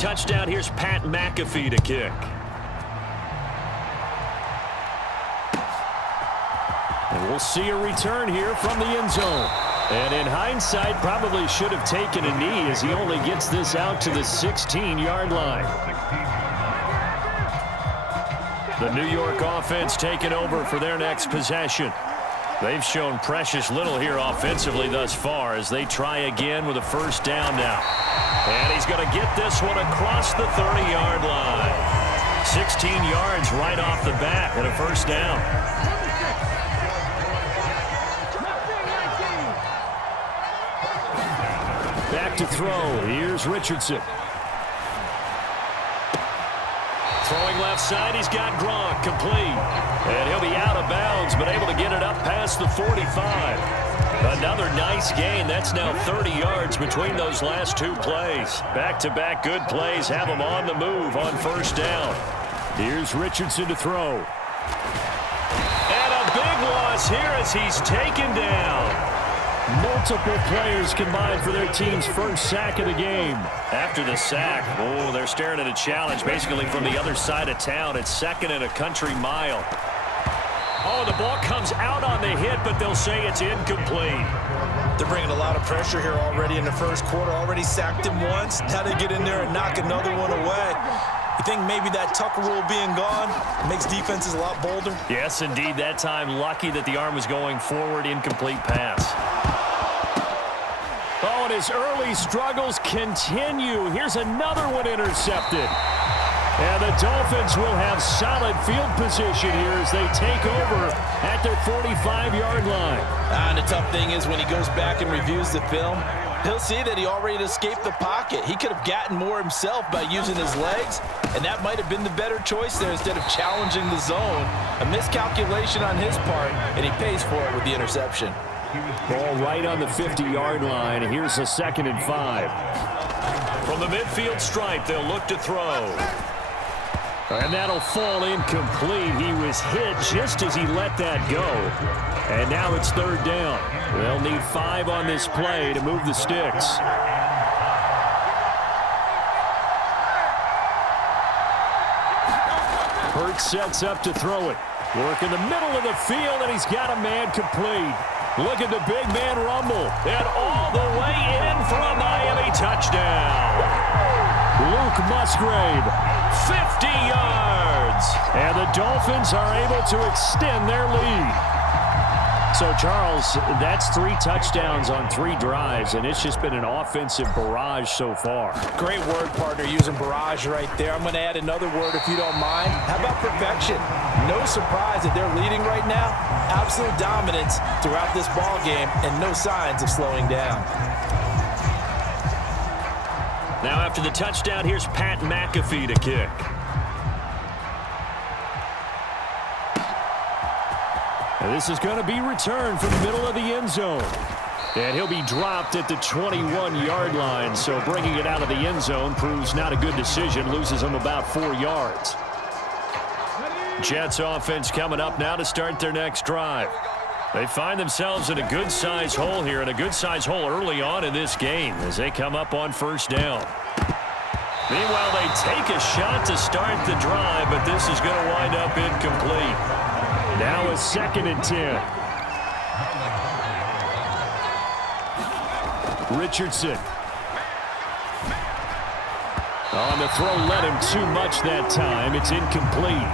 touchdown, here's Pat McAfee to kick. And we'll see a return here from the end zone. And in hindsight, probably should have taken a knee as he only gets this out to the 16-yard line. The New York offense taking over for their next possession. They've shown precious little here offensively thus far as they try again with a first down now. And he's going to get this one across the 30-yard line. 16 yards right off the bat and a first down. Back to throw. Here's Richardson. Throwing left side, he's got Gronk complete. And he'll be out of bounds, but able to get it up past the 45. Another nice gain. That's now 30 yards between those last two plays. Back-to-back good plays have him on the move on first down. Here's Richardson to throw. And a big loss here as he's taken down. Multiple players combined for their team's first sack of the game. After the sack, oh, they're staring at a challenge basically from the other side of town. It's second and a country mile. Oh, the ball comes out on the hit, but they'll say it's incomplete. They're bringing a lot of pressure here already in the first quarter. Already sacked him once. Now they get in there and knock another one away. You think maybe that Tucker rule being gone makes defenses a lot bolder? Yes, indeed. That time, lucky that the arm was going forward. Incomplete pass. Oh, and his early struggles continue. Here's another one intercepted. And the Dolphins will have solid field position here as they take over at their 45-yard line. And the tough thing is when he goes back and reviews the film, he'll see that he already escaped the pocket. He could have gotten more himself by using his legs, and that might have been the better choice there instead of challenging the zone. A miscalculation on his part, and he pays for it with the interception. Ball right on the 50-yard line. Here's a 2nd and 5. From the midfield stripe, they'll look to throw. And that'll fall incomplete. He was hit just as he let that go. And now it's 3rd down. They'll need 5 on this play to move the sticks. Hurts sets up to throw it. Work in the middle of the field, and he's got a man complete. Look at the big man rumble. And all the way in for a Miami touchdown. Luke Musgrave, 50 yards. And the Dolphins are able to extend their lead. So, Charles, that's 3 touchdowns on 3 drives, and it's just been an offensive barrage so far. Great word, partner, using barrage right there. I'm going to add another word if you don't mind. How about perfection? No surprise that they're leading right now. Absolute dominance throughout this ball game and no signs of slowing down. Now after the touchdown, here's Pat McAfee to kick. And this is going to be returned from the middle of the end zone. And he'll be dropped at the 21-yard line, so bringing it out of the end zone proves not a good decision, loses him about 4 yards. Jets offense coming up now to start their next drive. They find themselves in a good-sized hole here, and a good-sized hole early on in this game as they come up on first down. Meanwhile, they take a shot to start the drive, but this is going to wind up incomplete. Now a 2nd and 10. Richardson. On the throw, led him too much that time. It's incomplete.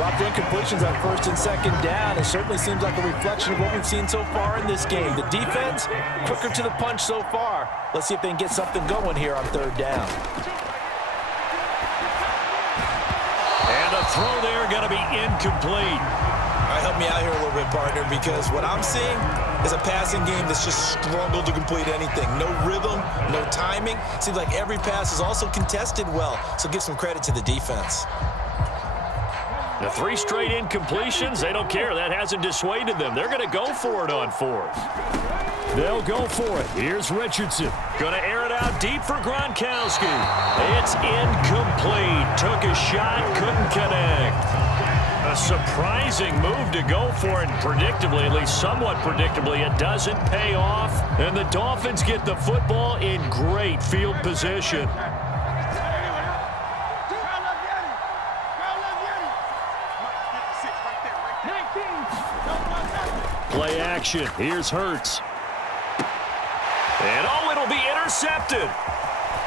Lots of incompletions on 1st and 2nd down. It certainly seems like a reflection of what we've seen so far in this game. The defense, quicker to the punch so far. Let's see if they can get something going here on 3rd down. And a throw there going to be incomplete. All right, help me out here a little bit, partner, because what I'm seeing is a passing game that's just struggled to complete anything. No rhythm, no timing. Seems like every pass is also contested well, so give some credit to the defense. The 3 straight incompletions, they don't care. That hasn't dissuaded them. They're going to go for it on 4th. They'll go for it. Here's Richardson. Going to air it out deep for Gronkowski. It's incomplete. Took a shot, couldn't connect. A surprising move to go for it. Predictably, at least somewhat predictably, it doesn't pay off. And the Dolphins get the football in great field position. Play action. Here's Hurts. And it'll be intercepted.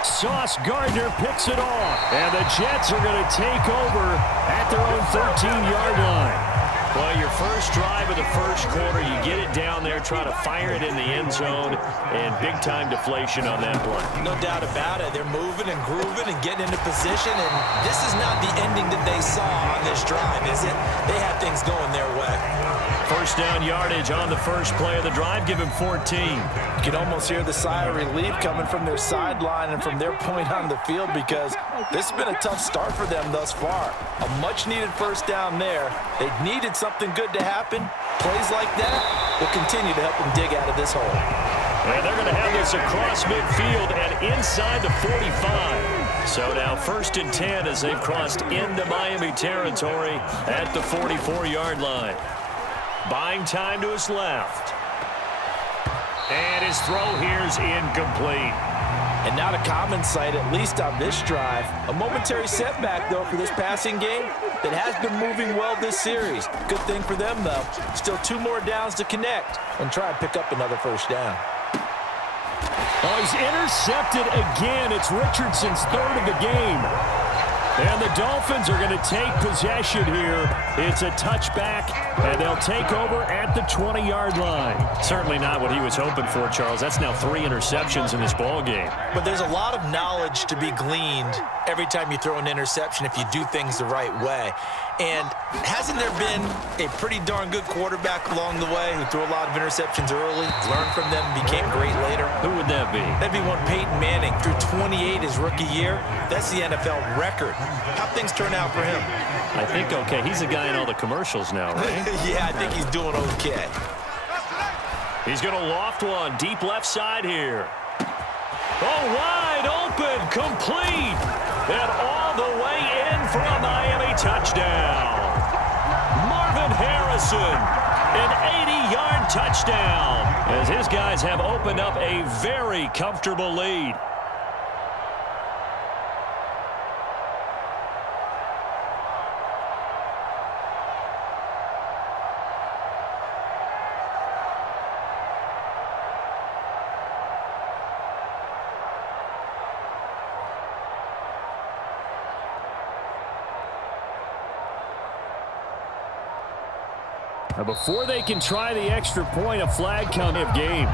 Sauce Gardner picks it off. And the Jets are going to take over at their own 13-yard line. Well, your first drive of the first quarter, you get it down there, try to fire it in the end zone, and big-time deflation on that play. No doubt about it. They're moving and grooving and getting into position, and this is not the ending that they saw on this drive, is it? They had things going their way. First down yardage on the first play of the drive. Give him 14. You can almost hear the sigh of relief coming from their sideline and from their point on the field because this has been a tough start for them thus far. A much-needed first down there. They needed something good to happen. Plays like that will continue to help them dig out of this hole. And they're going to have this across midfield and inside the 45. So now 1st and 10 as they've crossed into Miami territory at the 44-yard line. Buying time to his left. And his throw here is incomplete. And not a common sight, at least on this drive. A momentary setback, though, for this passing game that has been moving well this series. Good thing for them, though. Still 2 more downs to connect and try and pick up another first down. Oh, he's intercepted again. It's Richardson's 3rd of the game. And the Dolphins are going to take possession here. It's a touchback, and they'll take over at the 20-yard line. Certainly not what he was hoping for, Charles. That's now 3 interceptions in this ball game. But there's a lot of knowledge to be gleaned every time you throw an interception if you do things the right way. And hasn't there been a pretty darn good quarterback along the way who threw a lot of interceptions early, learned from them, became great later? Who would that be? That'd be one Peyton Manning. Threw 28 his rookie year. That's the NFL record. How'd things turn out for him? I think okay. He's the guy in all the commercials now, right? Yeah, I think he's doing okay. He's going to loft one deep left side here. Oh, wide open, complete, and all the way in for a Miami touchdown. Marvin Harrison, an 80-yard touchdown, as his guys have opened up a very comfortable lead. Before they can try the extra point, a flag count of game.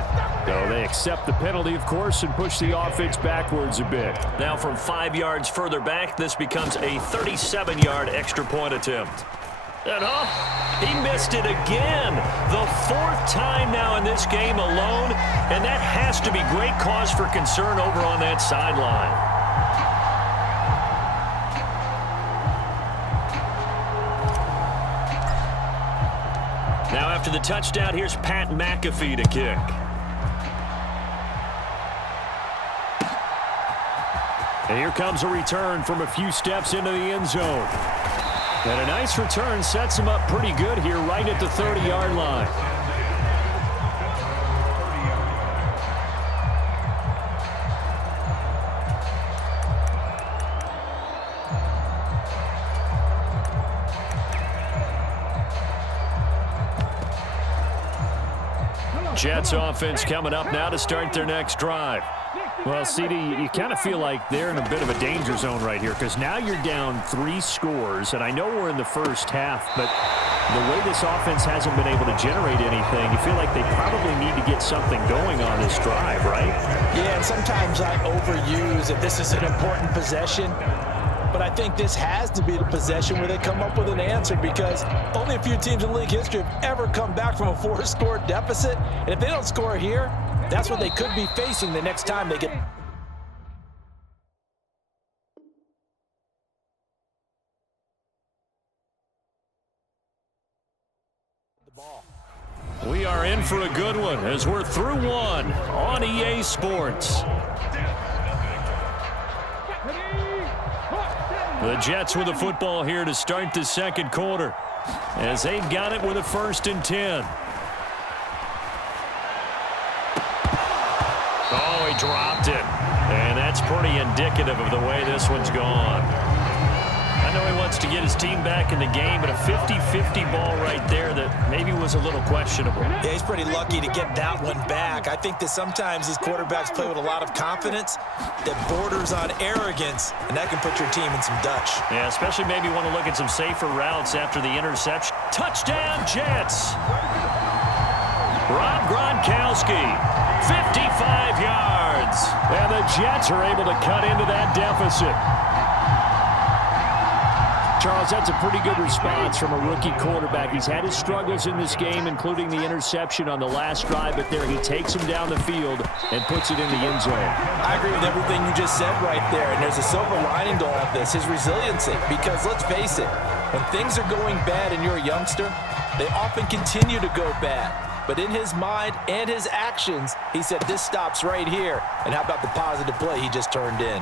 So they accept the penalty, of course, and push the offense backwards a bit. Now from 5 yards further back, this becomes a 37-yard extra point attempt. And he missed it again. The 4th time now in this game alone, and that has to be great cause for concern over on that sideline. Now after the touchdown, here's Pat McAfee to kick. And here comes a return from a few steps into the end zone. And a nice return sets him up pretty good here right at the 30-yard line. Jets offense coming up now to start their next drive. Well, CD, you kind of feel like they're in a bit of a danger zone right here because now you're down 3 scores, and I know we're in the first half, but the way this offense hasn't been able to generate anything, you feel like they probably need to get something going on this drive, right? Yeah, and sometimes I overuse that this is an important possession. But I think this has to be the possession where they come up with an answer because only a few teams in league history have ever come back from a 4-score deficit. And if they don't score here, that's what they could be facing the next time they get the ball. We are in for a good one as we're through one on EA Sports. The Jets with the football here to start the second quarter as they've got it with a 1st and 10. Oh, he dropped it. And that's pretty indicative of the way this one's gone. I know he wants to get his team back in the game, but a 50-50 ball right there that maybe was a little questionable. Yeah, he's pretty lucky to get that one back. I think that sometimes these quarterbacks play with a lot of confidence that borders on arrogance, and that can put your team in some Dutch. Yeah, especially maybe want to look at some safer routes after the interception. Touchdown, Jets! Rob Gronkowski, 55 yards. And the Jets are able to cut into that deficit. Charles, that's a pretty good response from a rookie quarterback. He's had his struggles in this game, including the interception on the last drive, but there he takes him down the field and puts it in the end zone. I agree with everything you just said right there, and there's a silver lining to all of this, his resiliency, because let's face it, when things are going bad and you're a youngster, they often continue to go bad. But in his mind and his actions, he said, this stops right here. And how about the positive play he just turned in?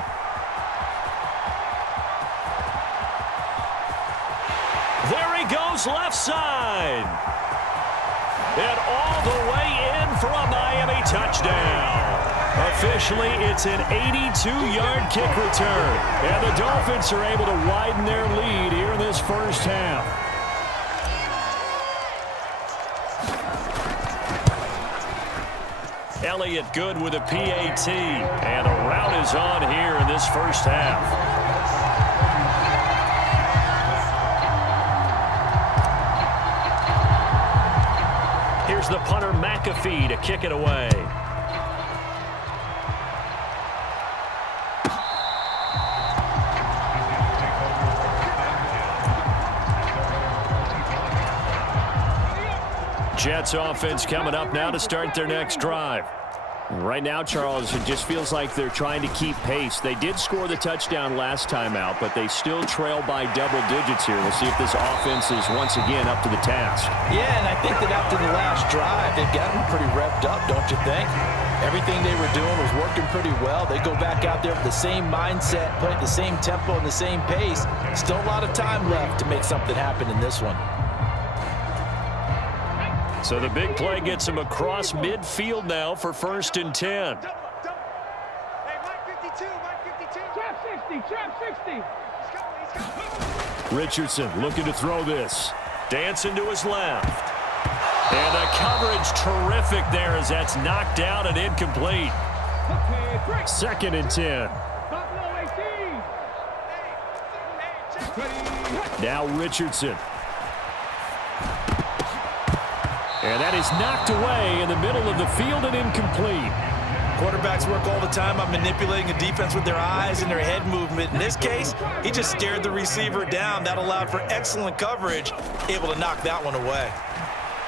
There he goes left side. And all the way in for a Miami touchdown. Officially, it's an 82-yard kick return. And the Dolphins are able to widen their lead here in this first half. Elliott good with a PAT. And a rout is on here in this first half. Here's the punter McAfee to kick it away. Jets offense coming up now to start their next drive. Right now, Charles, it just feels like they're trying to keep pace. They did score the touchdown last time out, but they still trail by double digits here. We'll see if this offense is once again up to the task. Yeah, and I think that after the last drive, they've gotten pretty revved up, don't you think? Everything they were doing was working pretty well. They go back out there with the same mindset, play at the same tempo and the same pace. Still a lot of time left to make something happen in this one. So the big play gets him across midfield now for 1st and 10. Hey, Mike 52, Mike 52. Trap 60, trap 60. He's going. Richardson looking to throw this. Dancing to his left. And the coverage terrific there as that's knocked down and incomplete. 2nd and 10. Now Richardson. And that is knocked away in the middle of the field and incomplete. Quarterbacks work all the time on manipulating a defense with their eyes and their head movement. In this case, he just stared the receiver down. That allowed for excellent coverage, able to knock that one away.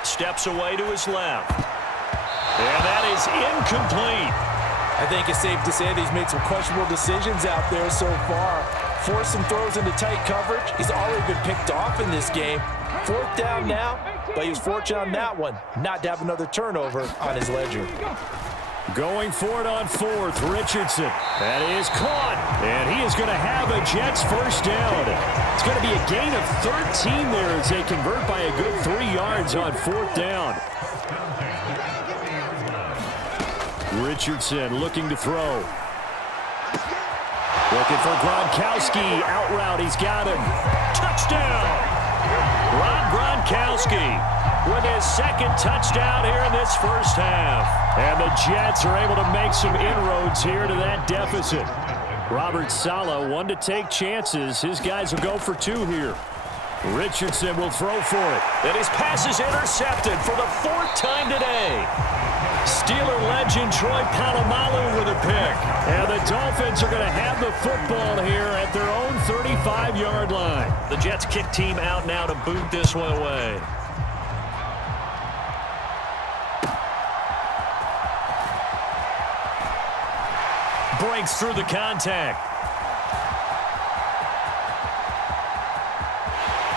Steps away to his left. And that is incomplete. I think it's safe to say that he's made some questionable decisions out there so far. Forced some throws into tight coverage. He's already been picked off in this game. 4th down now, but he was fortunate on that one not to have another turnover on his ledger. Going for it on 4th, Richardson. That is caught, and he is going to have a Jets first down. It's going to be a gain of 13 there as they convert by a good 3 yards on 4th down. Richardson looking to throw. Looking for Gronkowski. Out route, he's got him. Touchdown! Rob Gronkowski with his 2nd touchdown here in this first half. And the Jets are able to make some inroads here to that deficit. Robert Saleh, one to take chances. His guys will go for 2 here. Richardson will throw for it. And his pass is intercepted for the 4th time today. Steeler legend Troy Polamalu with a pick. And the Dolphins are going to have the football here at their own 35-yard line. The Jets kick team out now to boot this one away. Breaks through the contact.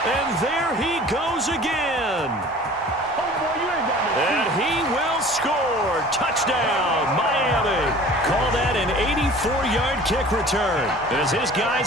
And there he goes again. And he will score. Touchdown, Miami. Call that an 84-yard kick return as his guys